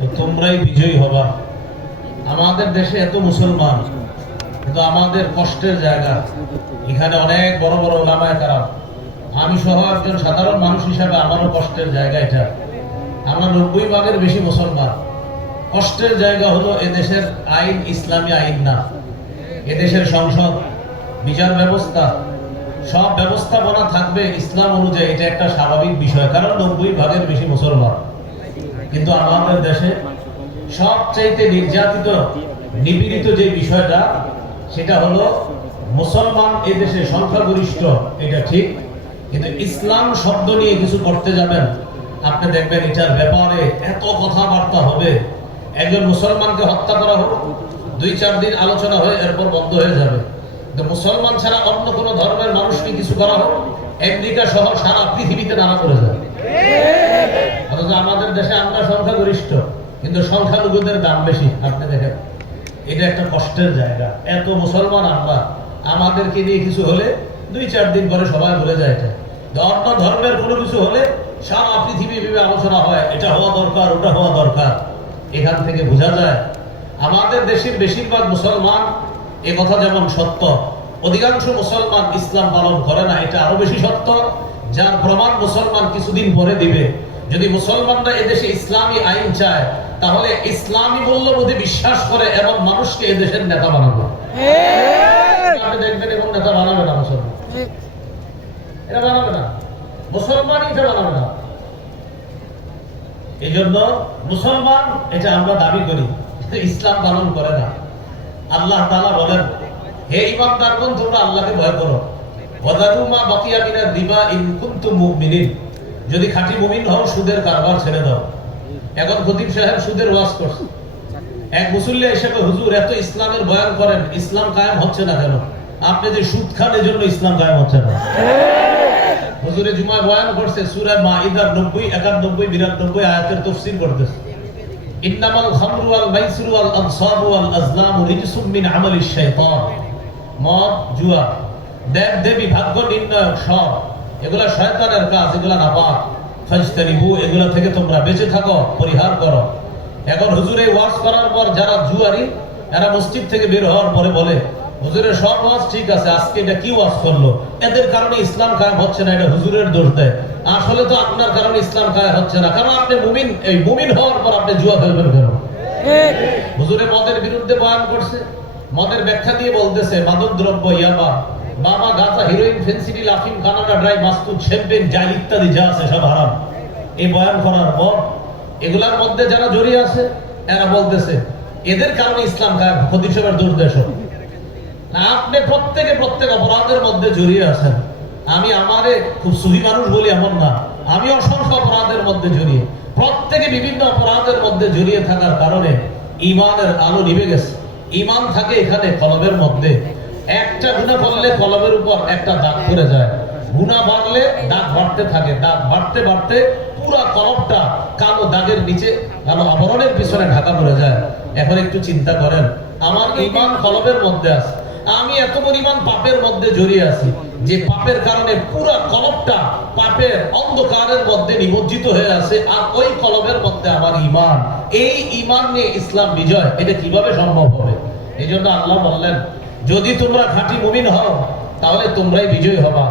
তো তোমরাই বিজয়ী হবা। আমাদের দেশে এত মুসলমান, কিন্তু আমাদের কষ্টের জায়গা, এখানে অনেক বড় বড় ওলামায়ে কেরাম, আমি সহ একজন সাধারণ মানুষ হিসাবে আমারও কষ্টের জায়গা এটা। আমরা 90 ভাগের বেশি মুসলমান। কষ্টের জায়গা হলো এদেশের আইন ইসলামী আইন না, এদেশের সংসদ, বিচার ব্যবস্থা, সব ব্যবস্থাপনা থাকবে ইসলাম অনুযায়ী। এটা একটা স্বাভাবিক বিষয়, কারণ 90 ভাগের বেশি মুসলমান। কিন্তু আমাদের দেশে সবচাইতে নির্যাতিত, নিপীড়িত যে বিষয়টা, সেটা হলো মুসলমান এই দেশে সংখ্যাগরিষ্ঠ, এটা ঠিক, কিন্তু ইসলাম শব্দ নিয়ে কিছু করতে যাবেন, আপনি দেখবেন এটার ব্যাপারে এত কথাবার্তা হবে। একজন মুসলমানকে হত্যা করা হোক, 2-4 দিন আলোচনা হয়ে এরপর বন্ধ হয়ে যাবে। কিন্তু মুসলমান ছাড়া অন্য কোনো ধর্মের মানুষকে কিছু করা হোক, আমেরিকা সহ সারা পৃথিবীতে নানা করে যাবে। অথচ আমাদের দেশে আমরা সংখ্যাগরিষ্ঠ, কিন্তু সংখ্যালঘুদের দাম বেশি। আপনি দেখেন, এটা একটা কষ্টের জায়গা। এত মুসলমান আমরা, আমাদেরকে নিয়ে কিছু হলে 2-4 দিন পরে সবাই ভুলে যায়। এটা অন্য ধর্মের কোনো কিছু হলে সারা পৃথিবী আলোচনা হয়, এটা হওয়া দরকার, ওটা হওয়া দরকার। এখান থেকে বোঝা যায় আমাদের দেশের বেশিরভাগ মুসলমান, এ কথা যেমন সত্য, অধিকাংশ মুসলমান ইসলাম পালন করে না, এটা আরো বেশি সত্য। যার প্রমাণ মুসলমান কিছুদিন পরে দিবে। যদি মুসলমানরা এদেশে ইসলামী আইন চায়, তাহলে ইসলামী মূল্যবোধে বিশ্বাস করে এবং মানুষকে এদেশের নেতা বানাবে। আপনি দেখবেন এবং নেতা বানাবে না মুসলমান, এটা বানাবে না, মুসলমান এটা বানাবে না। এই জন্য মুসলমান এটা আমরা দাবি করি, ইসলাম পালন করে না। আল্লাহ তাআলা বলেন, হে ঈমানদারগণ, তোমরা আল্লাহকে ভয় করো। ওয়াদারু মা বাকিয়া মিনার রিবা ইন কুনতুম মুমিনিন, যদি খাঁটি মুমিন হও সুদের কারবার ছেড়ে দাও। এখন খতিব সাহেব সুদের ওয়াজ করছে, এক মুসল্লি এসে কয়, হুজুর এত ইসলামের বয়ান করেন, ইসলাম কায়েম হচ্ছে না কেন? আপনি যে সুদ খান এজন্য ইসলাম কায়েম হচ্ছে না। হুজুরে জুমায় বয়ান করছে, সূরা মাইদার 90, 91, 92 আয়াতের তাফসীর করতেছে। ইন্নামাল খামরু ওয়াল মাইসিরু ওয়াল আনসাবু ওয়াল আজলামু রিজসুম মিন আমালিশ শাইতান। মদ, জুয়া, দেব দেবী, ভাগ্য নির্ণায়ক, সব এগুলা শয়তানের কাজ, এগুলা নাপাক। ফাজতানিবু, এগুলা থেকে তোমরা বেঁচে থাকো, পরিহার করো। এখন হুজুরে ওয়াজ করার পর যারা জুয়ারি, এরা মসজিদ থেকে বের হওয়ার পরে বলে, হুজুরের সব ওয়াজ ঠিক আছে, আজকে এটা কি ওয়াজ করলো, এদের কারণে ইসলাম কায়েম হচ্ছে না, এটা হুজুরের দোষ দেয়। আসলে তো আপনার কারণে ইসলাম কায়েম হচ্ছে না, কারণ আপনি মুমিন। এই মুমিন হওয়ার পর আপনি জুয়া খেলবেন কেন? হুজুরে মদের বিরুদ্ধে বয়ান করছে, মদের ব্যাখ্যা দিয়ে বলতেছে, মাদক দ্রব্য, ইয়াবা, বাবা, গাঁজা, হিরোইন, ফেন্সিডিল, আফিম, কানাডা ড্রাই, মাস্তুদ, শ্যাম্পেন, জাইল ইত্যাদি যা আছে সব হারাম। এই বয়ান করার পর এগুলার মধ্যে যারা জড়িয়ে আছে, এরা বলতেছে এদের কারণে ইসলাম কায়েম। খতিব সাহেবের দুর্দেশ না, আপনি প্রত্যেক অপরাধের মধ্যে জড়িয়ে আছেন। আমি আমারে খুব সুখী মানুষ বলি এমন না, আমি অসংখ্য অপরাধের মধ্যে জড়িয়ে, প্রত্যেকে বিভিন্ন অপরাধের মধ্যে জড়িয়ে থাকার কারণে ঈমানের আলো নিভে গেছে। ঈমান থাকে এখানে কলবের মধ্যে। একটা গুনাহ করলে কলবের উপর একটা দাগ পড়ে যায়, গুনাহ বাড়লে দাগ বাড়তে থাকে, দাগ বাড়তে বাড়তে পুরা কলবটা কালো দাগের নিচে, কালো আবরণের পিছনে ঢাকা পড়ে যায়। এখন একটু চিন্তা করেন, আমার ঈমান কলবের মধ্যে আছে, আমি এত পরিমাণ পাপের মধ্যে জড়িয়ে আছি যে পাপের কারণে পুরা কলবটা পাপের অন্ধকারের মধ্যে নিমজ্জিত হয়ে আছে, আর ওই কলবের মধ্যে আমার ঈমান। এই ঈমান নিয়ে ইসলাম বিজয়, এটা কিভাবে সম্ভব হবে? এই জন্য আল্লাহ বললেন, যদি তোমরা খাঁটি মুমিন হও তাহলে তোমরাই বিজয়ী হবা।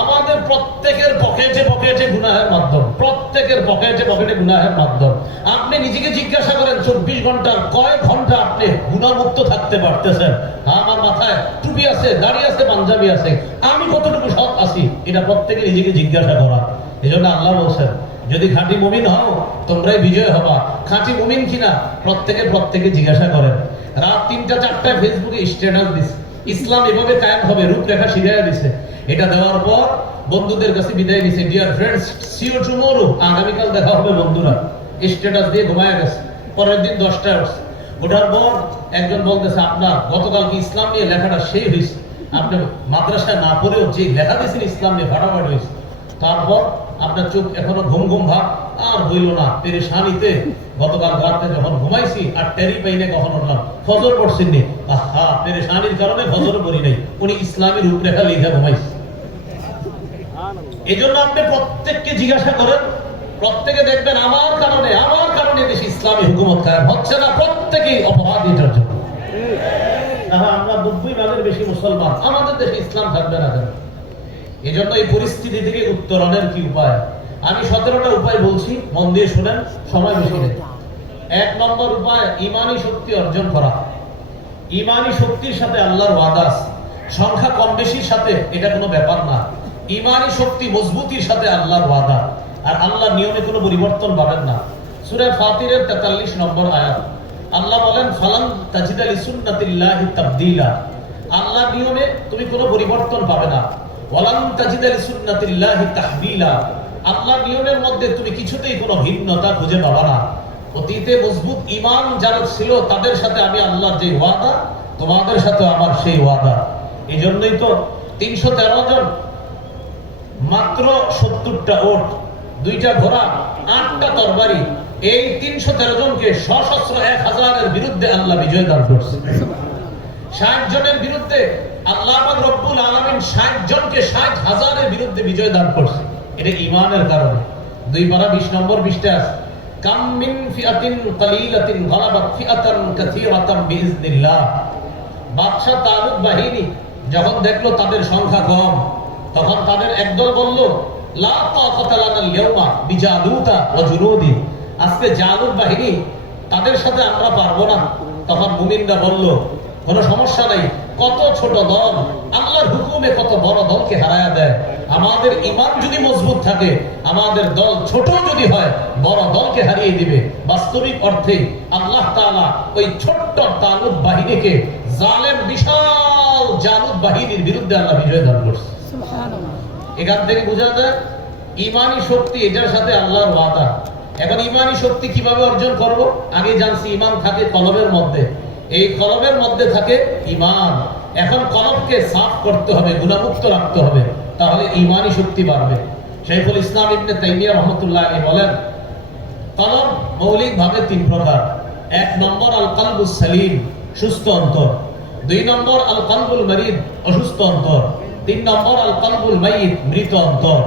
আমাদের প্রত্যেকের পকেটে গুনাহের মাধ্যম, প্রত্যেকের পকেটে গুনাহের মাধ্যম। আপনি নিজেকে জিজ্ঞাসা করেন, 24 ঘন্টার কয় ঘন্টা আপনি গুনাহমুক্ত থাকতে পারতেছেন? আমার মাথায় টুপি আছে, দাড়ি আছে, পাঞ্জাবি আছে, আমি কতটুকু সৎ আছি? এটা প্রত্যেকে নিজেকে জিজ্ঞাসা করা। এই জন্য আল্লাহ বলছেন, যদি খাঁটি মুমিন হও তোমরাই বিজয় হবা। খাঁটি মুমিন কিনা প্রত্যেকে জিজ্ঞাসা করেন। রাত 3টা-4টায় ফেসবুকে স্ট্যাটাস দিছে, ইসলাম এভাবে কায়েম হবে, রূপরেখা শিখাইয়া দিছে। এটা দেওয়ার পর বন্ধুদের কাছে বিদায় নিছে, dear friends, see you tomorrow, আগামীকাল দেখা হবে বন্ধুরা। স্ট্যাটাস দিয়ে ঘুমায় গেছে। পরের দিন 10টায় উঠছে, ওঠার পর একজন বলতেছে, আপনার গতকাল কি ইসলাম নিয়ে লেখাটা সেই হয়েছে, আপনি মাদ্রাসায় না পড়েও যে লেখা দিয়েছেন ইসলাম নিয়ে ফাটাফাট হয়েছে। তারপর আপনার চোখ এখনো ঘুম ভাব, আর হইল না, পেরেশানিতে গতকাল রাতে যখন ঘুমাইছি আর টেরি পাইনে কখন উঠলাম, ফজর পড়ছেন নি, আহা পেরেশানির কারণে ফজর পড়ি নাই, উনি ইসলামী রূপরেখা লেখা ঘুমাইছে। এই জন্য আপনি প্রত্যেককে জিজ্ঞাসা করেন, প্রত্যেকে দেখবেন আমার কারণে দেশে ইসলামী হুকুমত কায়েম হচ্ছে না, প্রত্যেকেই অপরাধী এটার জন্য। তাহলে আমরা 90 ভাগের বেশি মুসলমান, আমাদের দেশে ইসলাম থাকবে না কেন? এই জন্য এই পরিস্থিতি থেকে উত্তরণের কি উপায়? আমি 17টা উপায় বলছি, মন দিয়ে শুনেন, সময় বেশি নেই। 1 নম্বর উপায়, ইমানি শক্তি অর্জন করা। ইমানি শক্তির সাথে আল্লাহর ওয়াদা আছে। সংখ্যা কম বেশির সাথে এটা কোনো ব্যাপার না। ইমানি শক্তি মজবুতির সাথে আল্লাহর ওয়াদা, আর আল্লাহর নিয়মে কোনো পরিবর্তন পাবেন না। সূরা ফাতিরের 43 নম্বর আয়াত আল্লাহ বলেন, ফালান তাজিদা লিসুন্নাতিল্লাহি তাবদীলা। আল্লাহর নিয়মে তুমি কোনো পরিবর্তন পাবে না। ওয়ালান তাজিদা লিসুন্নাতিল্লাহি তাহবিলা। আল্লাহর নিয়মের মধ্যে তুমি কিছুতেই কোনো ভিন্নতা খুঁজে পাবে না। অতীতে মজবুত ঈমান যারা ছিল তাদের সাথে আমি আল্লাহর যে ওয়াদা, তোমাদের সাথে আমার সেই ওয়াদা। এই জন্যই তো 313 জন, মাত্র 70টা ওট, 2টা ঘোড়া, 8টা তরবারি, এই 313 জনকে সশস্ত্র 1000-এর বিরুদ্ধে আল্লাহ বিজয় দান করছে। 60 জনের বিরুদ্ধে আল্লাহ পাক রব্বুল আলামিন 60 জনকে 60,000-এর বিরুদ্ধে বিজয় দান করছে। এটা ঈমানের কারণে। 2 পারা 20 নম্বর পৃষ্ঠা আছে, কাম মিন ফিআতিন কালিলাতিন গালাবাত ফিআতান কাসীরাতান বিইজনিল্লাহ। বাদশা তালুত বাহিনী যখন দেখলো তাদের সংখ্যা কম, তখন তাদের একদল বলল, লা তাকাতা লানাল ইয়াওমা বিজালুতা ওয়া জুনুদি। আজকে জালুত বাহিনী, তাদের সাথে আমরা পারবো না। তখন মুমিনরা বলল, কোনো সমস্যা নাই, কত ছোট দল আল্লাহর হুকুমে কত বড় দলকে হারায়া দেয়। আমাদের ঈমান যদি মজবুত থাকে, আমাদের দল ছোট যদি হয়, বড় দলকে হারিয়ে দিবে। বাস্তবিক অর্থে আল্লাহ তাআলা ওই ছোট্ট তালুত বাহিনীকে জালেম বিশাল জালুত বাহিনীর বিরুদ্ধে আল্লাহ বিজয় দান করছে। সুবহানাল্লাহ। এখান থেকে বোঝা যায় ঈমানি শক্তি, এটার সাথে আল্লাহর ওয়াদা। এখন ঈমানি শক্তি কিভাবে অর্জন করব? আগে জানছি ঈমান থাকে কলবের মধ্যে, এই কলবের মধ্যে থাকে ঈমান। এখন কলবকে সাফ করতে হবে, গুনাহমুক্ত রাখতে হবে, তাহলে ঈমানি শক্তি বাড়বে। শাইখুল ইসলাম ইবনে তাইমিয়া রাহমাতুল্লাহ আলাইহি বলেন, কলব মৌলিকভাবে 3 প্রকার। 1 নম্বর আল কলবুস সালিম, সুস্থ অন্তর। 2 নম্বর আল কলবুল মারিদ, অসুস্থ অন্তর। 3 নম্বর আল কলবুল মাইয়িত, মৃত অন্তর।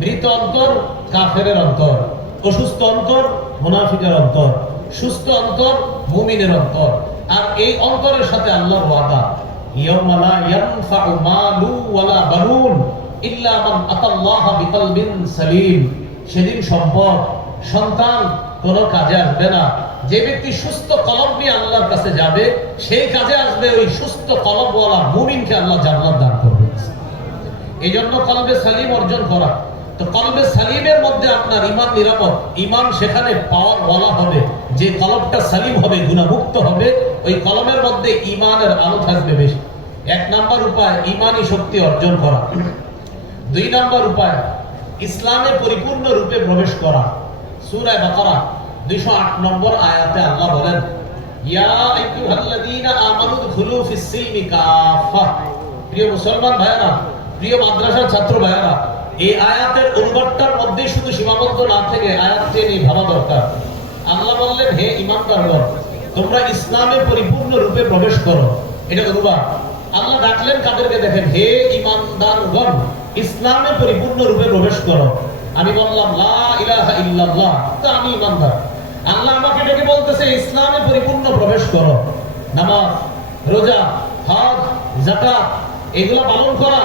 মৃত অন্তর কাফেরের অন্তর, অসুস্থ অন্তর মুনাফিকের অন্তর, সুস্থ অন্তর মুমিনের অন্তর। আর এই অন্তরের সাথে আল্লাহর ওয়াদা, ইয়াউমা লা ইয়ানফাউ মালু ওয়ালা বানুন ইল্লা মান আতাল্লাহা বিকলবিন সালিম। সেদিন সম্পদ, সন্তান কোনো কাজে আসবে না। যে ব্যক্তি সুস্থ কলব নিয়ে আল্লাহর কাছে যাবে, সেই কাজে আসবে ওই সুস্থ কলবওয়ালা মুমিনকে আল্লাহ জান্নাত দান করবে। এই জন্য কলবে সালিম অর্জন করা। তো কলবে সালিমের মধ্যে আপনার ঈমান নিরাপদ, ঈমান সেখানে পাওয়ার বলা হবে। যে কলবটা সালিম হবে, গুনাহমুক্ত হবে, ওই কলমের মধ্যে ঈমানের আলো থাকবে বেশি। 1 নম্বর উপায় ঈমানি শক্তি অর্জন করা। 2 নম্বর উপায় ইসলামে পরিপূর্ণ রূপে প্রবেশ করা। সূরা বাকারা 208 নম্বর আয়াতে আল্লাহ বলেন, ইয়া আইয়ুহাল্লাযীনা আমানু দুখুলু ফিস সিলমি কাফা। প্রিয় মুসলমান ভাইরা, প্রিয় মাদ্রাসার ছাত্র ভাইরা, এই আয়াতের অনুবাদটার মধ্যে শুধু সীমাবদ্ধ না থেকে আয়াতটি নিয়ে ভাবা দরকার। আল্লাহ বললেন, হে ঈমানদারগণ, তোমরা ইসলামে পরিপূর্ণ রূপে প্রবেশ করো। এটা অনুবাদ। আল্লাহ ডাকলেন কাদেরকে? দেখেন, হে ঈমানদারগণ, ইসলামে পরিপূর্ণ রূপে প্রবেশ করো। আমি বললাম লা ইলাহা ইল্লাল্লাহ, তো আমি ঈমানদার। আল্লাহ আমাকে ডেকে বলতেছে ইসলামে পরিপূর্ণ প্রবেশ করো। নামাজ, রোজা, হজ, যাকাত এগুলো পালন করা,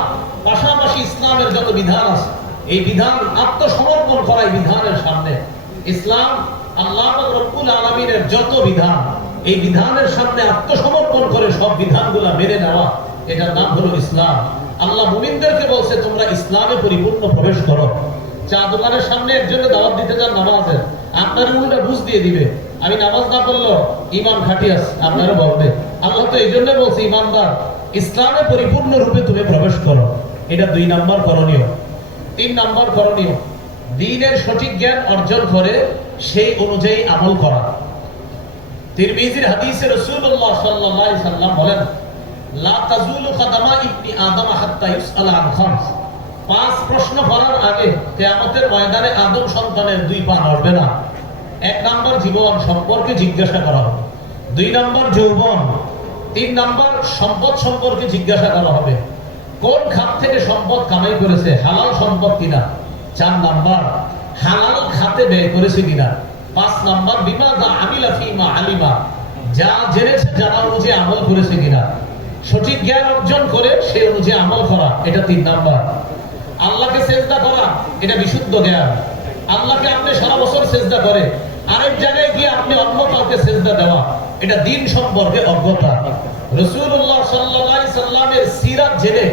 পাশাপাশি ইসলামের যত বিধান আছে এই বিধান আত্মসমর্পণ করা। এই বিধানের সামনে ইসলাম, আল্লাহ রব্বুল আলামিনের যত বিধান, এই বিধানের সামনে আত্মসমর্পণ করে সব বিধানগুলো মেনে নেওয়া, এটার নাম হলো ইসলাম। আল্লাহ মুমিনদেরকে বলছে তোমরা ইসলামে পরিপূর্ণ প্রবেশ করো। চা দোকানের সামনে একজনকে দাওয়াত দিতে যান নামাজের, আপনার উল্টা বুঝ দিয়ে দিবে, আমি নামাজ না পড়লো ঈমান খাঁটি আছে, আপনারও বলবে। আল্লাহ তো এই জন্য বলছে ঈমানদার, ইসলামে পরিপূর্ণ রূপে তুমি প্রবেশ করো। এটা 2 নম্বর করণীয়। 3 নম্বর করণীয়, দ্বীনের সঠিক জ্ঞান অর্জন করে সেই অনুযায়ী আমল করা। তিরমিজির হাদিসে রাসূলুল্লাহ সাল্লাল্লাহু আলাইহি সাল্লাম বলেন, লা তাজুলু কদামা ইবনি আদম হাত্তা ইউসআলা আন খামস। 5 প্রশ্ন করার আগে কিয়ামতের ময়দানে আদম সন্তানের 2 পা নড়বে না। 1 নম্বর জীবন সম্পর্কে জিজ্ঞাসা করা হবে। 2 নম্বর যৌবন। 3 নম্বর সম্পদ সম্পর্কে জিজ্ঞাসা করা হবে, কোন খাত থেকে সম্পদ কামাই করেছে, হালাল সম্পদ কিনা। 4 নম্বর হালাল খাতে ব্যয় করেছে কিনা। 5 নাম্বার বিমাদা আমিলা ফিমা আলিমা, যা জেনেছে জানা অনুযায়ী আমল করেছে কিনা। সঠিক জ্ঞান অর্জন করে সেই অনুযায়ী আমল করা, এটা 3 নাম্বার। আল্লাহকে সেজদা করা, এটা বিশুদ্ধ জ্ঞান। আল্লাহকে আপনি সারা বছর সেজদা করে আরেক জায়গায় গিয়ে আপনি অন্য কাউকে সেজদা দেওয়া, এটা দ্বীন সম্পর্কে অজ্ঞতা। রাসূলুল্লাহ সাল্লাল্লাহু আলাইহি সাল্লামের সিরাত জেনে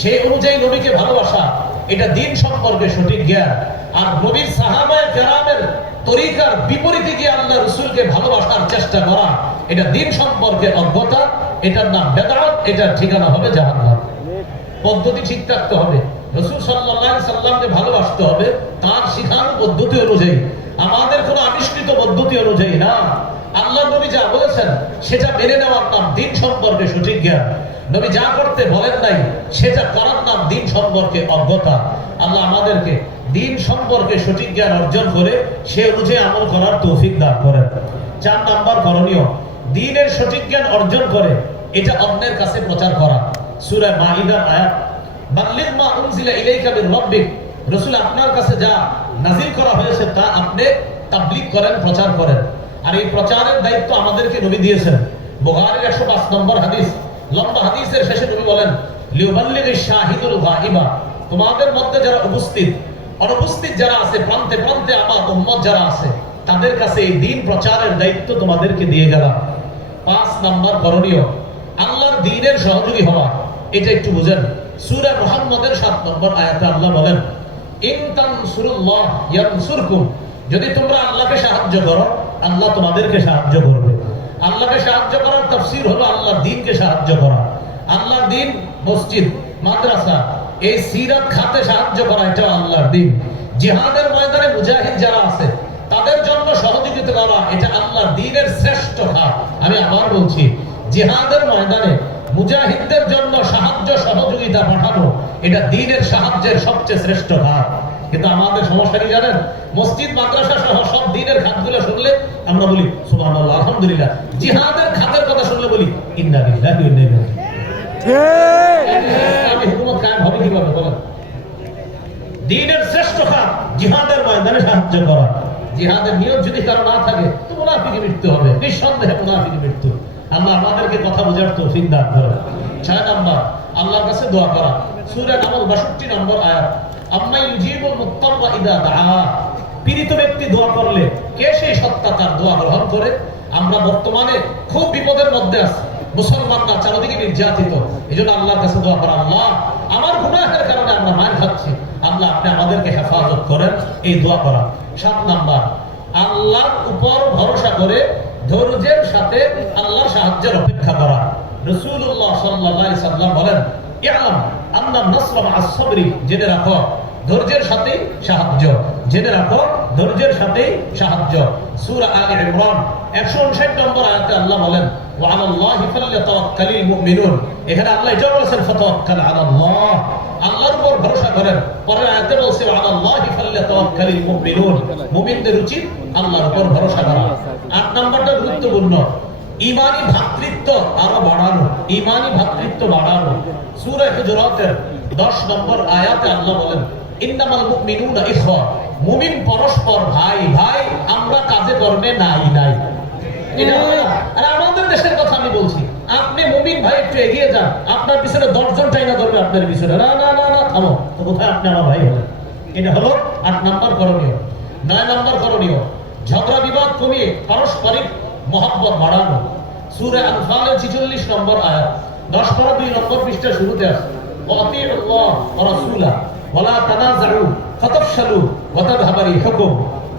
সেই অনুযায়ী নবীকে ভালোবাসা, এটা দ্বীন সম্পর্কে সঠিক জ্ঞান। আর নবীর সাহাবায়ে কেরামের তরিকার বিপরীতে গিয়ে আল্লাহ রাসূলকে ভালোবাসার চেষ্টা করা, এটা দ্বীন সম্পর্কে অজ্ঞতা, এটার নাম বেদাত, এটার ঠিকানা হবে জাহান্নাম। পদ্ধতি ঠিক রাখতে হবে। রাসূল সাল্লাল্লাহু আলাইহি সাল্লামকে ভালোবাসতে হবে তার শিখানো পদ্ধতি অনুযায়ী, আমাদের কোনো আবিষ্কৃত পদ্ধতি অনুযায়ী না। আল্লাহ নবী যা বলেছেন সেটা মেনে নেওয়ার নাম দ্বীন সম্পর্কে সঠিক জ্ঞান। নবী যা করতে বলেন নাই সেটা করার নাম দ্বীন সম্পর্কে অজ্ঞতা। আল্লাহ আমাদেরকে দ্বীন সম্পর্কে সঠিক জ্ঞান অর্জন করে সে অনুযায়ী আমল করার তৌফিক দান করেন। 4 নাম্বার করণীয়, দ্বীনের সঠিক জ্ঞান অর্জন করে এটা অন্যের কাছে প্রচার করা। সূরা মাইদার আয়াত, বাল্লিগ মা উনজিলা ইলাইকা মির রাব্বিক, রাসূল আপনার কাছে যা নাযিল করা হয়েছে তা আপনি তাবলীগ করেন, প্রচার করেন। আর এই প্রচারের দায়িত্ব আমাদেরকে নবী দিয়েছেন। বুখারীর 105 নম্বর হাদিস, লম্বা হাদিসের শেষে নবী বলেন, লিউবাল্লিগিশ শাহিদুল গায়বা, তোমাদের মধ্যে যারা উপস্থিত, অনুপস্থিত যারা আছে, প্রান্তে প্রান্তে আমার উম্মত যারা আছে, তাদের কাছে এই দ্বীন প্রচারের দায়িত্ব তোমাদেরকে দিয়ে গেলাম। 5 নাম্বার করণীয়, আল্লাহর দ্বীনের সহযোগী হওয়া, এটা একটু বুঝেন। সূরা মুহাম্মদের 7 নম্বর আয়াতে আল্লাহ বলেন, ইন তানসুরুল্লাহ ইয়ানসুরকুম, যদি তোমরা আল্লাহকে সাহায্য করো আল্লাহ তোমাদেরকে সাহায্য করবে। আল্লাহকে সাহায্য করার তাফসীর হলো আল্লাহর দ্বীনকে সাহায্য করা। আল্লাহর দ্বীন, মসজিদ, মাদ্রাসা, এই সিরাত খাতে সাহায্য করা, এটা আল্লাহর দ্বীন। জিহাদের ময়দানে মুজাহিদ যারা আছে তাদের জন্য সহযোগিতা করা, এটা আল্লাহর দ্বীনের শ্রেষ্ঠ খাত। আমি আবার বলছি, জিহাদের ময়দানে মুজাহিদদের জন্য সাহায্য সহযোগিতা পাঠানো, এটা দ্বীনের সাহায্যের সবচেয়ে শ্রেষ্ঠ খাত। কিন্তু আমাদের সমস্যা কি জানেন? মসজিদ, মাদ্রাসা সহ সব দ্বীনের খাতগুলো শুনলে আমরা বলি সুবহানাল্লাহ, আলহামদুলিল্লাহ। জিহাদের খাতের কথা শুনলে বলি ইন্না লিল্লাহি ওয়া ইন্না ইলাইহি রাজিউন। আমি হুকুমত কায়েম হবে কিভাবে বলেন? দ্বীনের শ্রেষ্ঠ খাত জিহাদের ময়দানে সাহায্য করা। জিহাদের নিয়ত যদি কারো না থাকে তো মুনাফিকি মৃত্যু হবে, নিঃসন্দেহে মুনাফিকি মৃত্যু। আল্লাহ আমাদেরকে কথা বোঝার তৌফিক দান করেন। 6 নাম্বার, আল্লাহর কাছে দোয়া করা। সূরা নামল 62 নম্বর আয়াত, আম্মা ইউজিবুল মুত্তারা ইদা দাআ, পীড়িত ব্যক্তি দোয়া করলে কে সেই সত্তা তার দোয়া গ্রহণ করে? আমরা বর্তমানে খুব বিপদের মধ্যে আছি, মুসলমানরা চারিদিকে নির্যাতিত। এজন্য আল্লাহর কাছে দোয়া করা, আল্লাহ আমার গুনাহের কারণে আমরা মার খাচ্ছি, আল্লাহ আপনি আমাদেরকে হেফাজত করেন, এই দোয়া করা। 7 নাম্বার, আল্লাহর উপর ভরসা করে ধৈর্যের সাথে আল্লাহর সাহায্যের অপেক্ষা করা। রাসূলুল্লাহ সাল্লাল্লাহু আলাইহি সাল্লাম বলেন, ইআলাম আন্না নাসরা মা'আস সাবরি, জেনে রাখো ধৈর্যের সাথে সাহায্য, জেনে রাখো ধৈর্যের সাথে সাহায্য। সূরা আলে ইমরান 159 নম্বর আয়াতে আল্লাহ বলেন, ওয়া আলাল্লাহি ফালইয়াতাওয়াক্কালিল মুমিনুন, এখানে আল্লাহ এটা বলেছেন ফাতাওয়াক্কাল আলাল্লাহ, আল্লাহর উপর ভরসা করেন। পরের আয়াতে বলছে ওয়া আলাল্লাহি ফালইয়াতাওয়াক্কালিল মুমিনুন, মুমিনদের উচিত আল্লাহর উপর ভরসা করা। 8 নম্বরটা গুরুত্বপূর্ণ, ঈমানি ভ্রাতৃত্ব আরো বাড়ানো, ঈমানি ভ্রাতৃত্ব বাড়ানো। সূরা হুজুরাতের 10 নম্বর আয়াতে আল্লাহ বলেন, ইন্নামাল মুমিনুনা ইখওয়া, মুমিন পরস্পর ভাই ভাই, আমরা কাজে কর্মে নাই নাই। এটা আর আমাদের দেশের কথা আমি বলছি, আপনি মুমিন ভাই একটু এগিয়ে যান, আপনার পিছনে 10 জন টাইনা ধরবে আপনার পিছনে, না না না না থামো, তো কোথায় আপনি আমার ভাই হলেন? এটা হলো 8 নম্বর করণীয়। 9 নম্বর করণীয়, ঝগড়া বিবাদ কমিয়ে পারস্পরিক মহব্বত বাড়ানো। সূরা আনফালের 46 নম্বর আয়াত, 10 পারা 2 নম্বর পৃষ্ঠা শুরুতে আছে, ওয়াতিউল্লাহ ওয়া রাসূলা ওয়ালা তানাযাউ ফাতাফশালু ওয়া তাযহাবা রিহুকুম,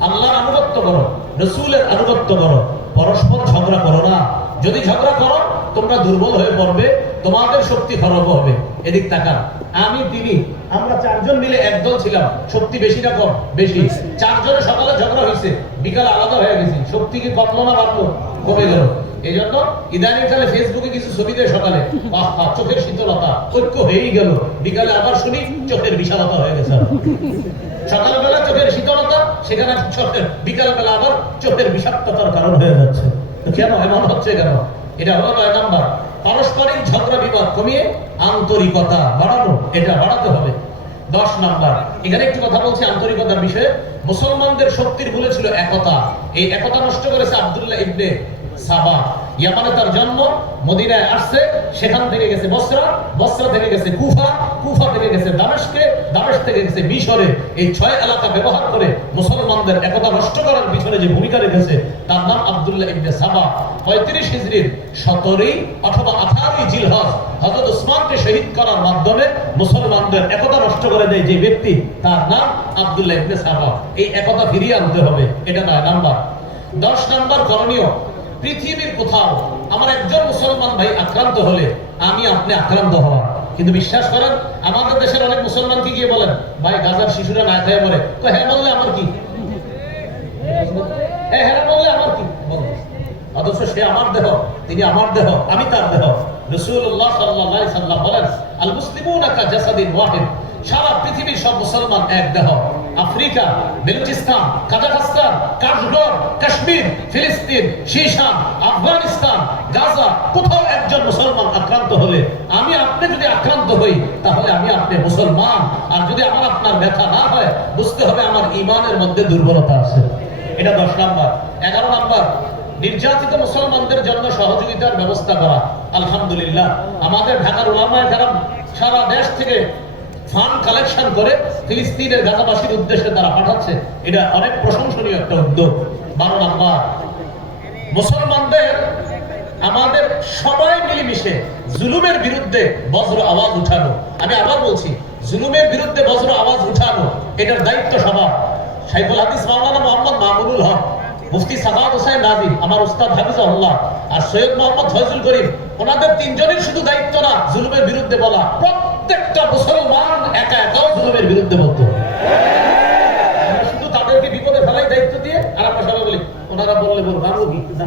আল্লাহর আনুগত্য করো, রাসূলের আনুগত্য করো, পরস্পর ঝগড়া করো না। যদি ঝগড়া করো তোমরা দুর্বল হয়ে পড়বে, তোমাদের শক্তি খর্ব হবে। এদিক তাকান, আমি তিনি আমরা 4 জন মিলে একদল ছিলাম, শক্তি বেশি না কম? বেশি। 4 জনে সকালে ঝগড়া হয়েছে, বিকালে আলাদা হয়ে গেছি, শক্তি কি কমলো না বাড়লো? কমে গেল। এই জন্য ইদানিং কালে ফেসবুকে কিছু ছবি দেয় সকালে, বাহ চোখের শীতলতা, ঐক্য হয়েই গেল, বিকালে আবার শুনি চোখের বিশালতা হয়ে গেছে। সকালবেলা চোখের শীতলতা, সেখানে চোখের বিকালবেলা আবার চোখের বিষাক্ততার কারণ হয়ে যাচ্ছে। তো কেন এমন হচ্ছে কেন? এটা হলো 9 নাম্বার, পারস্পরিক ঝগড়া বিবাদ কমিয়ে আন্তরিকতা বাড়ানো, এটা বাড়াতে হবে। 10 নাম্বার, এখানে একটু কথা বলছি আন্তরিকতার বিষয়ে। মুসলমানদের শক্তির মূলে ছিল একতা। এই একতা নষ্ট করেছে আব্দুল্লাহ ইবনে সাবা। ইয়ামানে তার জন্ম, মদিনায় আসছে, সেখান থেকে গেছে বসরা, বসরা থেকে গেছে কুফা, কুফা থেকে গেছে দামেস্কে, দামেস্ক থেকে গেছে মিশরে। এই 6 এলাকা ব্যবহার করে মুসলমানদের একতা নষ্ট করার পিছনে যে ভূমিকা রেখেছে তার নাম আব্দুল্লাহ ইবনে সাবা। 35 হিজরির 17 অথবা 18 জিলহজ হযরত ওসমানকে শহীদ করার মাধ্যমে মুসলমানদের একতা নষ্ট করে দেয় যে ব্যক্তি, তার নাম আব্দুল্লাহ ইবনে সাবা। এই একতা ফিরিয়ে আনতে হবে, এটা 9 নাম্বার। 10 নাম্বার করণীয়, পৃথিবীর কোথাও আমার একজন মুসলমান ভাই আক্রান্ত হলে আমি আপনি আক্রান্ত হওয়া। কিন্তু বিশ্বাস করেন আমাদের দেশের অনেক মুসলমানকে গিয়ে বলেন, ভাই গাজার শিশুরা না খেয়ে মরে, তো হ্যাঁ বললে আমার কি, হ্যাঁ বললে আমার কি, অথচ সে আমার দেহ, তিনি আমার দেহ, আমি তার দেহ। রাসূলুল্লাহ সাল্লাল্লাহু আলাইহি সাল্লাম বলেন, আল মুসলিমুনা কা জাসাদিন ওয়াহিদ, সারা পৃথিবীর সব মুসলমান এক দেহ। আফ্রিকা, বেলুচিস্তান, কাজাখস্তান, কাশগর, কাশ্মীর, ফিলিস্তিন, শিশান, আফগানিস্তান, গাজা, কোথাও একজন মুসলমান আক্রান্ত হলে আমি আপনি যদি আক্রান্ত হই তাহলে আমি আপনি মুসলমান। আর যদি আমার আপনার ব্যথা না হয় বুঝতে হবে আমার ঈমানের মধ্যে দুর্বলতা আছে। এটা 10 নাম্বার। 11 নাম্বার, নির্যাতিত মুসলমানদের জন্য সহযোগিতার ব্যবস্থা করা। আলহামদুলিল্লাহ আমাদের ঢাকার উলামায়ে কেরাম সারা দেশ থেকে ফান্ড কালেকশন করে ফিলিস্তিনের গাজাবাসীর উদ্দেশ্যে তারা পাঠাচ্ছে, এটা অনেক প্রশংসনীয় একটা উদ্যোগ। 12 নাম্বার, মুসলমানদের আমাদের সবাই মিলেমিশে জুলুমের বিরুদ্ধে বজ্র আওয়াজ উঠানো। আমি আবার বলছি, জুলুমের বিরুদ্ধে বজ্র আওয়াজ উঠানো এটার দায়িত্ব সবার। শাইখুল হাদিস মাওলানা মোহাম্মদ মামুনুল হক, মুফতি সাদাত হোসেন নাজির, আমার উস্তাদ হাফিজাহুল্লাহ, আর সৈয়দ মোহাম্মদ ফয়জুল করিম, ওনাদের 3 জনের শুধু দায়িত্ব না জুলুমের বিরুদ্ধে বলা, প্রত্যেকটা মুসলমান একা একাও জুলুমের বিরুদ্ধে বলতে হবে। আমরা শুধু তাদেরকে বিপদে ফেলাই দায়িত্ব দিয়ে আর আমরা সবাই বলি ওনারা বললে বলবো, আরো কি না,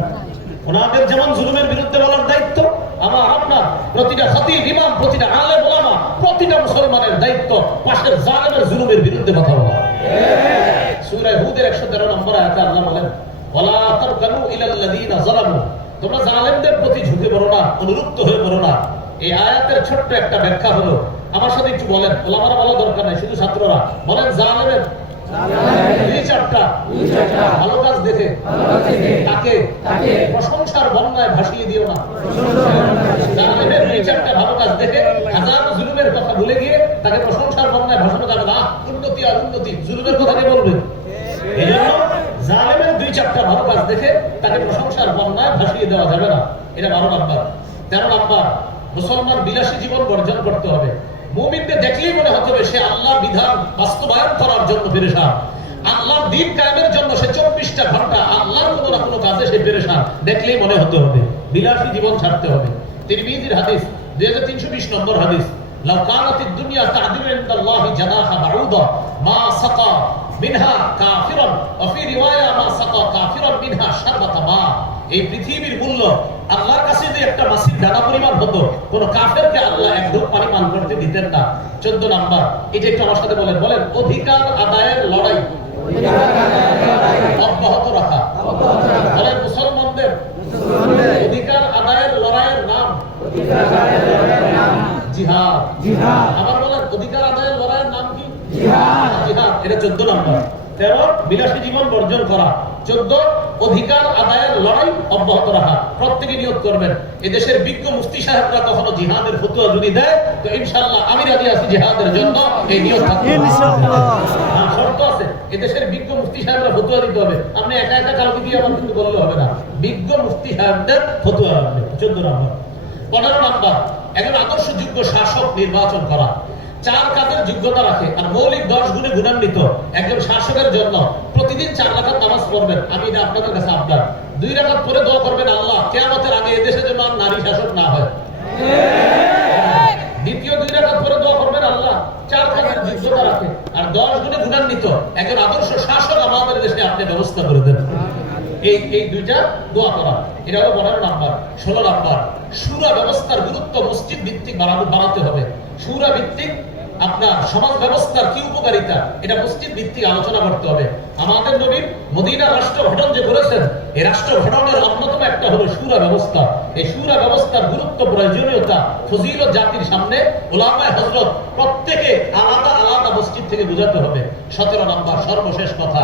ওনাদের যেমন জুলুমের বিরুদ্ধে বলার দায়িত্ব, আমার আপনার প্রতিটা খতিব ইমাম, প্রতিটা আলেম ওলামা, প্রতিটা মুসলমানের দায়িত্ব পাশের জালেমের জুলুমের বিরুদ্ধে কথা বলা। সূরা হুদের 113 নম্বর আয়াতে আল্লাহ বলেন, ওয়ালা তারকানু ইলাল্লাযীনা যালামু, তোমরা জালেমদের প্রতি ঝুঁকে পড়ো না, অনুরুক্ত হয়ে পড়ো না। এই আয়াতের ছোট্ট একটা ব্যাখ্যা হলো, আমার সাথে একটু বলেন, ওলামারা বলা দরকার নাই, শুধু ছাত্ররা বলেন, জালেমের 2-4টা ভালো কাজ দেখে তাকে প্রশংসার বন্যায় ভাসিয়ে দিও না। জালেমের 2-4টা ভালো কাজ দেখে হাজারো জুলুমের কথা ভুলে গিয়ে তাকে প্রশংসার বন্যায় ভাসানো যাবে না। উন্নতি আর উন্নতি, জুলুমের কথা কে বলবে? এজন্য জালেমের 2-4টা ভালো কাজ দেখে তাকে প্রশংসার বন্যায় ভাসিয়ে দেওয়া যাবে না। এটা 12 নাম্বার। 13 নাম্বার, মুসলমান বিলাসী জীবন বর্জন করতে হবে। মুমিনকে দেখলেই মনে হতে হবে সে আল্লাহর বিধান বাস্তবায়ন করার জন্য পেরেশান, আল্লাহর দ্বীন কায়েমের জন্য সে 24টা ঘন্টা আল্লাহর কোনো না কোনো কাজে সে পেরেশান, দেখলেই মনে হতে হবে। বিলাসী জীবন ছাড়তে হবে। তিরমিজির হাদিস, 2320 নম্বর হাদিস, লাউ কানাতিদ দুনিয়া তা'দিলু ইনদাল্লাহি জানাহা বাউদা মা সাকা মিনহা কাফিরান ওয়া ফি রিওয়ায়া মা সাকা কাফিরান মিনহা শারবাতা মা। এই পৃথিবীর মূল্য আল্লাহর কাছে যে একটা মাসির দানা পরিমাণ হতো, কোন কাফেরকে আল্লাহ এক ঢোক পানি পান করতে দিতেন না। 14 নাম্বার, এটা একটু আমার সাথে বলেন, অধিকার আদায়ের লড়াই অব্যাহত রাখা। বলেন, মুসলমানদের অধিকার আদায়ের লড়াইয়ের নাম জিহাদ। আবার বলেন, অধিকার আদায়ের লড়াইয়ের নাম কি? জিহাদ। এটা 14 নাম্বার। 13 বিলাসী জীবন বর্জন করা। 14 অধিকার আদায়ের লড়াই অব্যাহত রাখা। প্রত্যেকে নিয়ত করবেন, এদেশের বিজ্ঞ মুফতি সাহেবরা কখনো জিহাদের ফতোয়া যদি দেয় তো ইনশাআল্লাহ আমি রাজি আছি জিহাদের জন্য। এই নিয়ত থাকবে ইনশাআল্লাহ। হ্যাঁ, শর্ত আছে, এদেশের বিজ্ঞ মুফতি সাহেবরা ফতোয়া দিতে হবে। আপনি একা একা কাউকে দিয়ে আমার কিন্তু বললে হবে না, বিজ্ঞ মুফতি সাহেবদের ফতোয়া লাগবে। 14 নাম্বার। 15 নাম্বার, একজন আদর্শযোগ্য শাসক নির্বাচন করা। 4 কাজের যোগ্যতা রাখে আর মৌলিক 10 গুণে গুণান্বিত একজন শাসকের জন্য প্রতিদিন 4 রাকাত নামাজ পড়বেন। আমি এটা আপনাদের কাছে আবদার। 2 রাকাত পরে দোয়া করবেন, আল্লাহ কিয়ামতের আগে এদেশে যেন আর নারী শাসক না হয়। দ্বিতীয় 2 রাকাত পরে দোয়া করবেন, আল্লাহ 4 কাজের যোগ্যতা রাখে আর 10 গুণে গুণান্বিত একজন আদর্শ শাসক আমাদের দেশে আপনি ব্যবস্থা করে দেন। এই 2টা দোয়া করা, এটা হলো 15 নাম্বার। 16 নাম্বার, শুরা ব্যবস্থার গুরুত্ব মসজিদ ভিত্তিক বাড়াতে হবে। শুরা ভিত্তিক আপনার সমাজ ব্যবস্থার কি উপকারিতা, এটা মসজিদ ভিত্তিক আলোচনা করতে হবে। আমাদের নবী মদিনার রাষ্ট্র গঠন যে করেছেন, এই রাষ্ট্র গঠনের অন্যতম একটা হলো শুরা ব্যবস্থা। এই শুরা ব্যবস্থার গুরুত্ব গুরুত্ব, প্রয়োজনীয়তা, ফজিলত জাতির সামনে উলামায়ে হযরত প্রত্যেকে আলাদা আলাদা মসজিদ থেকে বোঝাতে হবে। 17 নম্বর সর্বশেষ কথা,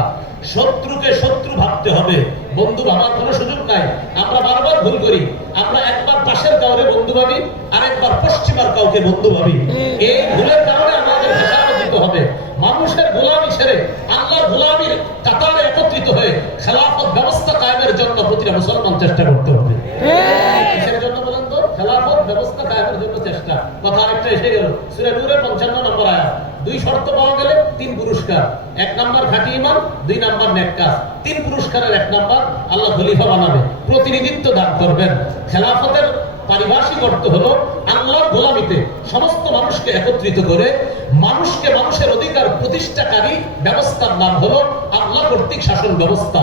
শত্রুকে শত্রু ভাবতে হবে, বন্ধু ভাবার কোনো সুযোগ নাই। আমরা বারবার ভুল করি, আমরা একবার পাশের কাউকে বন্ধু ভাবি, আরেকবার পশ্চিমার কাউকে বন্ধু ভাবি। এই ভুলের কারণে আমাদের খেসারত দিতে হবে। মানুষের গোলামি ছেড়ে আল্লাহর গোলামির কাতারে একত্রিত হয়ে খেলাফত ব্যবস্থা কায়েমের জন্য প্রতিটা মুসলমান চেষ্টা করতে হবে। কিসের জন্য বলেন তো? খেলাফত ব্যবস্থা কায়েমের জন্য চেষ্টা। কথা আরেকটা এসে গেল, সূরা নূরের 55 নম্বর আয়াত। 2 শর্ত পাওয়া গেলে 3 পুরস্কার। 1 নাম্বার খাঁটি ঈমান, 2 নাম্বার নেক কাজ। 3 পুরস্কারের 1 নাম্বার আল্লাহ খলিফা বানাবে, প্রতিনিধিত্ব দান করবেন। খেলাফতের পারিভাষিক অর্থ হলো আল্লাহর গোলামিতে সমস্ত মানুষকে একত্রিত করে মানুষকে মানুষের অধিকার প্রতিষ্ঠাকারী ব্যবস্থার নাম হলো আল্লাহ কর্তৃক শাসন ব্যবস্থা।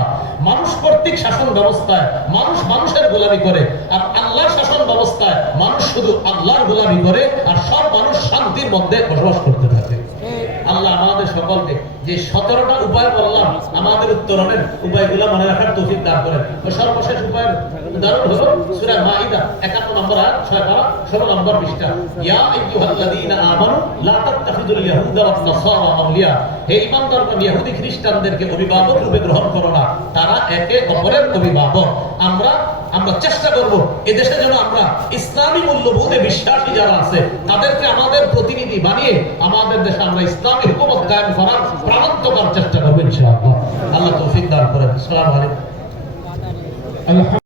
মানুষ কর্তৃক শাসন ব্যবস্থায় মানুষ মানুষের গোলামি করে, আর আল্লাহর শাসন ব্যবস্থায় মানুষ শুধু আল্লাহর গোলামি করে, আর সব মানুষ শান্তির মধ্যে বসবাস করতে থাকে। আল্লাহ আমাদের সকলকে যে 17টা উপায় বললাম, আমাদের উত্তরণের উপায়গুলো মনে রাখার তৌফিক দান করেন। সর্বশেষ উপায়ের উদাহরণ হলো সূরা মাইদা 51 নম্বর আয়াত, 16 নম্বর পৃষ্ঠা। ইয়া আইয়ুহাল্লাযীনা আমানু লা তাত্তাখিযুল ইয়াহুদা ওয়ান নাসারা আউলিয়া। হে ঈমানদারগণ, ইহুদি খ্রিস্টানদেরকে অভিভাবক রূপে গ্রহণ করো না, তারা একে অপরের অভিভাবক। আমরা চেষ্টা করব এদেশে যেন আমরা ইসলামী মূল্যবোধে বিশ্বাসী যারা আছে তাদেরকে আমাদের প্রতিনিধি বানিয়ে আমাদের দেশে আমরা ইসলামী হুকুমত কায়েম করার প্রাণান্তকর চেষ্টা করব ইনশাআল্লাহ। আল্লাহ তৌফিক দান করেন। আসসালামু আলাইকুম।